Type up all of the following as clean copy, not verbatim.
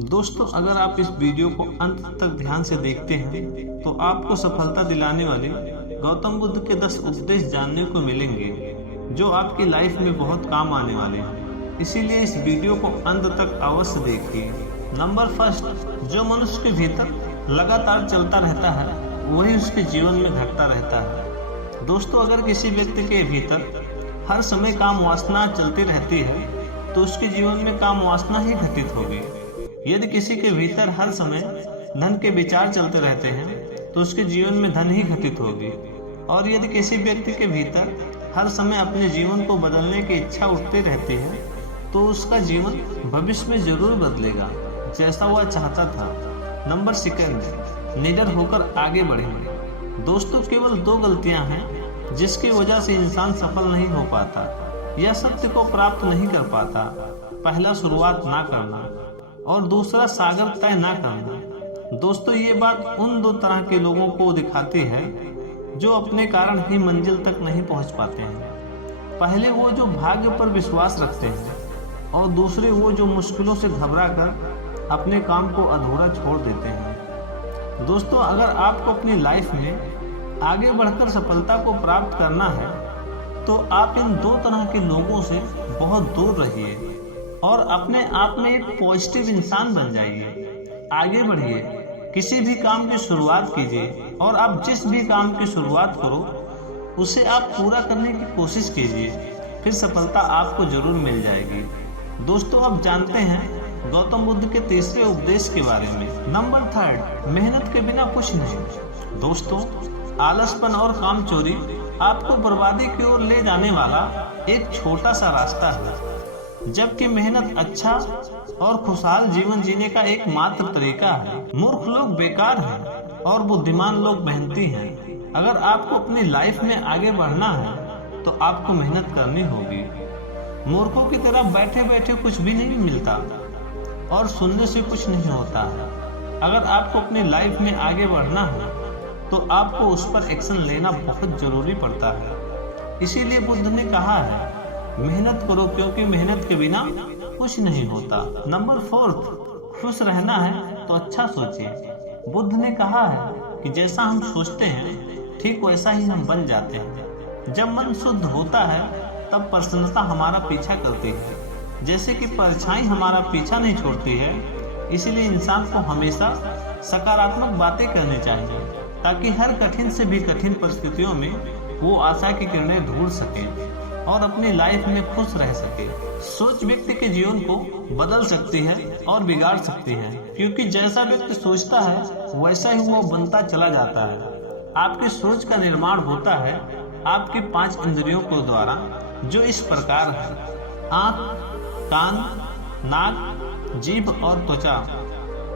दोस्तों, अगर आप इस वीडियो को अंत तक ध्यान से देखते हैं तो आपको सफलता दिलाने वाले गौतम बुद्ध के 10 उपदेश जानने को मिलेंगे जो आपकी लाइफ में बहुत काम आने वाले हैं। इसीलिए इस वीडियो को अंत तक अवश्य देखिए। नंबर फर्स्ट, जो मनुष्य के भीतर लगातार चलता रहता है वही उसके जीवन में घटता रहता है। दोस्तों, अगर किसी व्यक्ति के भीतर हर समय काम वासना चलती रहती है तो उसके जीवन में काम वासना ही घटित होगी। यदि किसी के भीतर हर समय धन के विचार चलते रहते हैं तो उसके जीवन में धन ही घटित होगी। और यदि किसी व्यक्ति के भीतर हर समय अपने जीवन को बदलने की इच्छा उठती रहती है तो उसका जीवन भविष्य में जरूर बदलेगा जैसा वह चाहता था। नंबर सेकंड, निडर होकर आगे बढ़ें। दोस्तों, केवल 2 गलतियां हैं जिसकी वजह से इंसान सफल नहीं हो पाता या सत्य को प्राप्त नहीं कर पाता। पहला, शुरुआत ना करना और दूसरा, सागर तय ना करना। दोस्तों, ये बात उन 2 तरह के लोगों को दिखाती है जो अपने कारण ही मंजिल तक नहीं पहुंच पाते हैं। पहले वो जो भाग्य पर विश्वास रखते हैं और दूसरे वो जो मुश्किलों से घबराकर अपने काम को अधूरा छोड़ देते हैं। दोस्तों, अगर आपको अपनी लाइफ में आगे बढ़कर सफलता को प्राप्त करना है तो आप इन 2 तरह के लोगों से बहुत दूर रहिए और अपने आप में एक पॉजिटिव इंसान बन जाइए। आगे बढ़िए, किसी भी काम की शुरुआत कीजिए और आप जिस भी काम की शुरुआत करो उसे आप पूरा करने की कोशिश कीजिए, फिर सफलता आपको जरूर मिल जाएगी। दोस्तों, आप जानते हैं गौतम बुद्ध के तीसरे उपदेश के बारे में। नंबर थर्ड, मेहनत के बिना कुछ नहीं। दोस्तों, आलसपन और कामचोरी आपको बर्बादी की ओर ले जाने वाला एक छोटा सा रास्ता है, जबकि मेहनत अच्छा और खुशहाल जीवन जीने का एकमात्र तरीका है। मूर्ख लोग बेकार हैं और बुद्धिमान लोग मेहनती हैं। अगर आपको अपनी लाइफ में आगे बढ़ना है तो आपको मेहनत करनी होगी। मूर्खों की तरह बैठे बैठे कुछ भी नहीं मिलता और सुनने से कुछ नहीं होता है। अगर आपको अपनी लाइफ में आगे बढ़ना है तो आपको उस पर एक्शन लेना बहुत जरूरी पड़ता है। इसीलिए बुद्ध ने कहा है, मेहनत करो क्योंकि मेहनत के बिना कुछ नहीं होता। नंबर फोर्थ, खुश रहना है तो अच्छा सोचिए। बुद्ध ने कहा है कि जैसा हम सोचते हैं ठीक वैसा ही हम बन जाते हैं। जब मन शुद्ध होता है तब प्रसन्नता हमारा पीछा करती है, जैसे कि परछाई हमारा पीछा नहीं छोड़ती है। इसीलिए इंसान को हमेशा सकारात्मक बातें करनी चाहिए ताकि हर कठिन से भी कठिन परिस्थितियों में वो आशा की किरणें ढूंढ सके और अपनी लाइफ में खुश रह सके। सोच व्यक्ति के जीवन को बदल सकती है और बिगाड़ सकती है, क्योंकि जैसा व्यक्ति सोचता है वैसा ही वो बनता चला जाता है। आपकी सोच का निर्माण होता है आपकी 5 इंद्रियों के द्वारा, जो इस प्रकार है: आँख, कान, नाक, जीभ और त्वचा।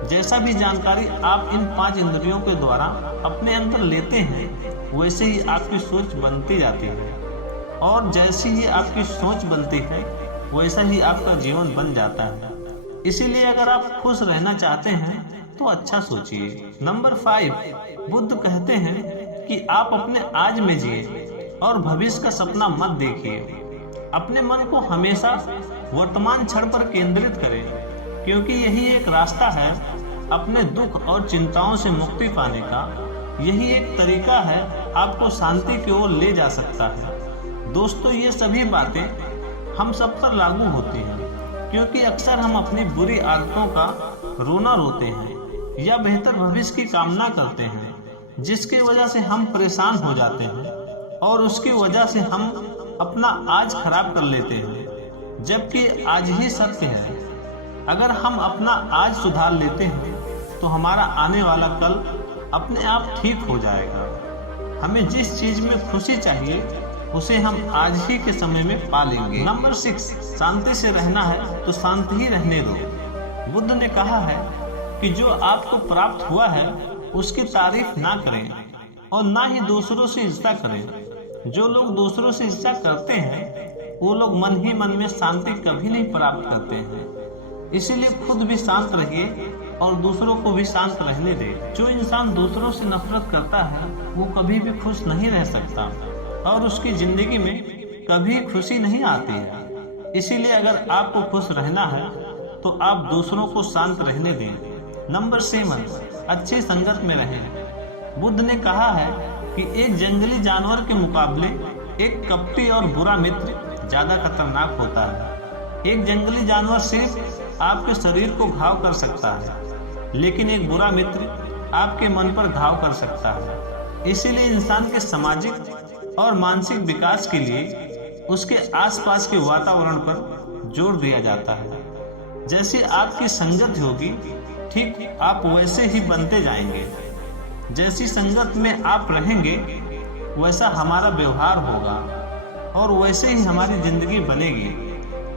जैसा भी जानकारी आप इन 5 इंद्रियों के द्वारा अपने अंदर लेते हैं वैसे ही आपकी सोच बनती जाती है, और जैसी ही आपकी सोच बनती है वैसा ही आपका जीवन बन जाता है। इसीलिए अगर आप खुश रहना चाहते हैं तो अच्छा सोचिए। नंबर 5, बुद्ध कहते हैं कि आप अपने आज में जिए और भविष्य का सपना मत देखिए। अपने मन को हमेशा वर्तमान क्षण पर केंद्रित करें, क्योंकि यही एक रास्ता है अपने दुख और चिंताओं से मुक्ति पाने का। यही एक तरीका है आपको शांति की ओर ले जा सकता है। दोस्तों, ये सभी बातें हम सब पर लागू होती हैं, क्योंकि अक्सर हम अपनी बुरी आदतों का रोना रोते हैं या बेहतर भविष्य की कामना करते हैं, जिसकी वजह से हम परेशान हो जाते हैं और उसकी वजह से हम अपना आज खराब कर लेते हैं, जबकि आज ही सत्य है। अगर हम अपना आज सुधार लेते हैं तो हमारा आने वाला कल अपने आप ठीक हो जाएगा। हमें जिस चीज में खुशी चाहिए उसे हम आज ही के समय में पा लेंगे। नंबर 6, शांति से रहना है तो शांति ही रहने दो। बुद्ध ने कहा है कि जो आपको प्राप्त हुआ है उसकी तारीफ ना करें और ना ही दूसरों से ईर्ष्या करें। जो लोग दूसरों से ईर्ष्या करते हैं वो लोग मन ही मन में शांति कभी नहीं प्राप्त करते हैं। इसीलिए खुद भी शांत रहिए और दूसरों को भी शांत रहने दें। जो इंसान दूसरों से नफरत करता है वो कभी भी खुश नहीं रह सकता और उसकी जिंदगी में कभी खुशी नहीं आती है। इसीलिए अगर आपको खुश रहना है तो आप दूसरों को शांत रहने दें। नंबर 7, अच्छी संगत में रहें। बुद्ध ने कहा है कि एक जंगली जानवर के मुकाबले एक कपटी और बुरा मित्र ज्यादा खतरनाक होता है। एक जंगली जानवर सिर्फ आपके शरीर को घाव कर सकता है, लेकिन एक बुरा मित्र आपके मन पर घाव कर सकता है। इसीलिए इंसान के सामाजिक और मानसिक विकास के लिए उसके आसपास के वातावरण पर जोर दिया जाता है। जैसी आपकी संगत होगी, ठीक आप वैसे ही बनते जाएंगे। जैसी संगत में आप रहेंगे, वैसा हमारा व्यवहार होगा और वैसे ही हमारी जिंदगी बनेगी।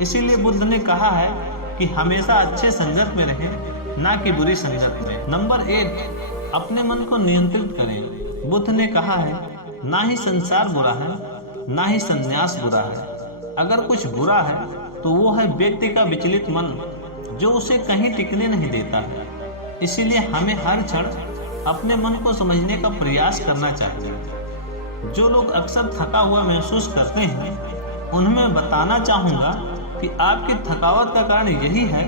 इसीलिए बुद्ध ने कहा है कि हमेशा अच्छे संगत में रहें, ना कि बुरी संगत में। नंबर 8, अपने मन को नियंत्रित करें। बुद्ध ने कहा है, ना ही संसार बुरा है, ना ही संन्यास बुरा है। अगर कुछ बुरा है तो वो है व्यक्ति का विचलित मन, जो उसे कहीं टिकने नहीं देता है। इसीलिए हमें हर क्षण अपने मन को समझने का प्रयास करना चाहिए। जो लोग अक्सर थका हुआ महसूस करते हैं, उन्हें मैं बताना चाहूँगा कि आपकी थकावट का कारण यही है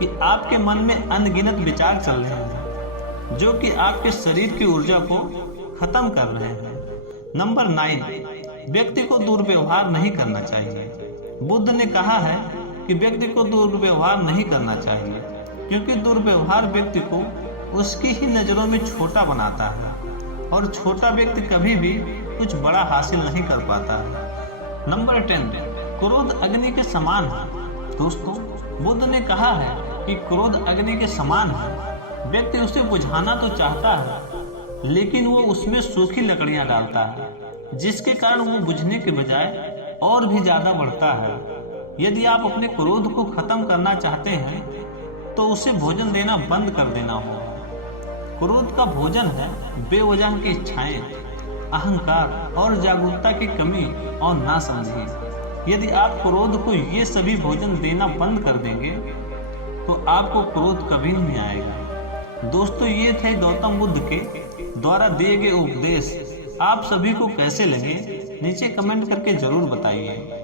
कि आपके मन में अनगिनत विचार चल रहे हैं, जो कि आपके शरीर की ऊर्जा को खत्म कर रहे हैं। नंबर 9, व्यक्ति को दुर्व्यवहार नहीं करना चाहिए। बुद्ध ने कहा है कि व्यक्ति को दुर्व्यवहार नहीं करना चाहिए, क्योंकि दुर्व्यवहार व्यक्ति को उसकी ही नज़रों में छोटा बनाता है और छोटा व्यक्ति कभी भी कुछ बड़ा हासिल नहीं कर पाता है। नंबर 10, क्रोध अग्नि के समान है। दोस्तों, बुद्ध ने कहा है कि क्रोध अग्नि के समान है। व्यक्ति उसे बुझाना तो चाहता है, लेकिन वो उसमें सूखी लकड़ियां डालता है, जिसके कारण वो बुझने के बजाय और भी ज्यादा बढ़ता है। यदि आप अपने क्रोध को खत्म करना चाहते हैं, तो उसे भोजन देना बंद कर देना होगा। क्रोध का भोजन है बेवजह की इच्छाएं, अहंकार और जागरूकता की कमी और नासमझी। यदि आप क्रोध को ये सभी भोजन देना बंद कर देंगे, तो आपको क्रोध कभी नहीं आएगा। दोस्तों, ये थे गौतम बुद्ध के द्वारा दिए गए उपदेश। आप सभी को कैसे लगे, नीचे कमेंट करके जरूर बताइए।